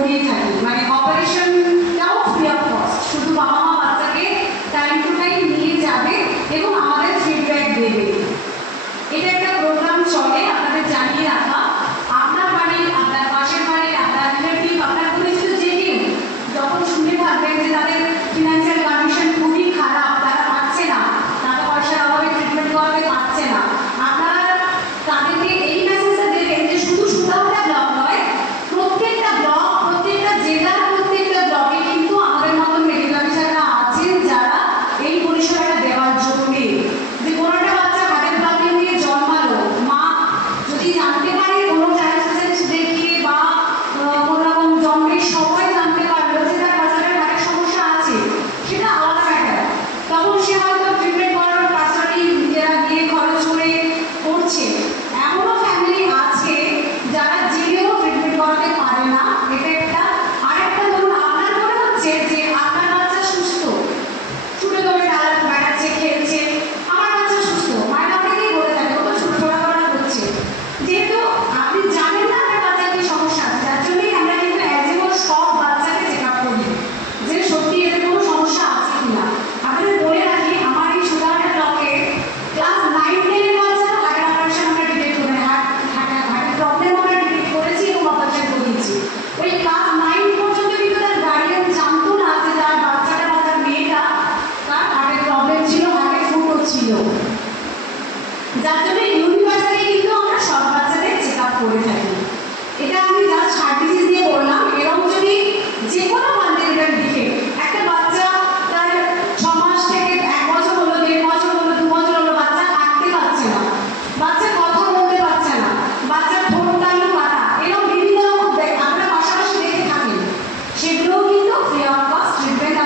করিয়ে থাকি, মানে অপারেশনটাও ফ্রি অফ কস্ট। শুধু বাবা মা বাচ্চাকে টাইম টু টাইম নিয়ে যাবে এবং আমাদের ফিডব্যাক দেবে। এটা একটা প্রোগ্রাম চলে, আপনাদের জানিয়ে রাখা। আপনার বাড়ির, আপনার পাশের বাড়ির, আপনার রিলেটিভ, আপনার পরিচিত যে কেউ যখন শুনে থাকবেন যে তাদের ফিনান্সিয়াল কন্ডিশন খুবই খারাপ, তারা পাচ্ছে না, টাকা পয়সার অভাবে ট্রিটমেন্ট করাতে পারছে না, আপনারা তাদেরকে এই মেসেজটা দেবেন যে শুধু সুধাহাটা ব্লক নয়, প্রত্যেকটা ব্লক, প্রত্যেকটা জেলার প্রত্যেকটা ব্লকে কিন্তু আমাদের মতন মেডিকেল অফিসাররা আছেন যারা এই পরিষেবাটা দেওয়ার জন্য। যে কোনো একটা বাচ্চা হার্টের প্রবলেম নিয়ে জন্মালো, মা যদি জানতে পারে কোনো ডায়াগনোসিস দেখিয়ে বা কোনো রকম জন্মের সময় জানতে পারলো যে তার বাচ্চাটার হার্টের সমস্যা আছে, সেটা আলাদা ম্যাটার। তখন সে হয়তো ট্রিটমেন্ট করানোর বাচ্চাটি নিজেরা গিয়ে খরচ করে করছে। এমনও ফ্যামিলি আছে যারা জেনেও ট্রিটমেন্ট করাতে পারে না। এটা একটা। আরেকটা ধরুন, আপনার মনে হচ্ছে যে আপনার বাচ্চা সুস্থ, ছুটে দৌড়ে বেড়াচ্ছে, খেলছে, আমার বাচ্চা সুস্থ, মায়ের আপনাকেই বলে থাকে ও তো ছোটরা করছে। যেহেতু আপনি জানেন না আপনার বাচ্চার কি সমস্যা আছে, যার জন্যই আমরা কিন্তু অ্যাজিমোর সব বাচ্চাকে চেক আপ করি যে সত্যি এদের কোনো সমস্যা আছে কিনা। আপনাদের বলে রাখি, আমার এই সুধাহাটা ব্লকে ক্লাস 9-10 বাচ্চার হার্টের অপারেশন আমরা ডিটেক্ট করে, হার্টের প্রবলেম আমরা ডিটেক্ট করেছি এবং অপারেশন করিয়েছি। ওই ক্লাস 9 পর্যন্ত কিন্তু তার গার্ডিয়ান জানতো না যে তার বাচ্চাটা বা তার মেয়েটা তার হার্টের প্রবলেম ছিল, হার্টে ফুটো ছিল। যার জন্য ইউনিভার্সালি কিন্তু আমরা সব বাচ্চাদের চেক আপ করে থাকি। এটা আমি জাস্ট হার্ট ডিজিজ দিয়ে বললাম। এরকম যদি যে কোনো কনজেনিটাল ডিফেক্ট, একটা বাচ্চা তার 6 মাস থেকে 1 বছর হলো, 1.5 বছর হলো, 2 বছর হলো, বাচ্চা হাঁটতে পারছে না, বাচ্চা কথা বলতে পারছে না, বাচ্চার ঠোঁট তালু কাটা, এরকম বিভিন্ন রকম আপনারা পাশাপাশি দেখে থাকেন, সেগুলোও কিন্তু ফ্রি অফ কস্ট ট্রিটমেন্ট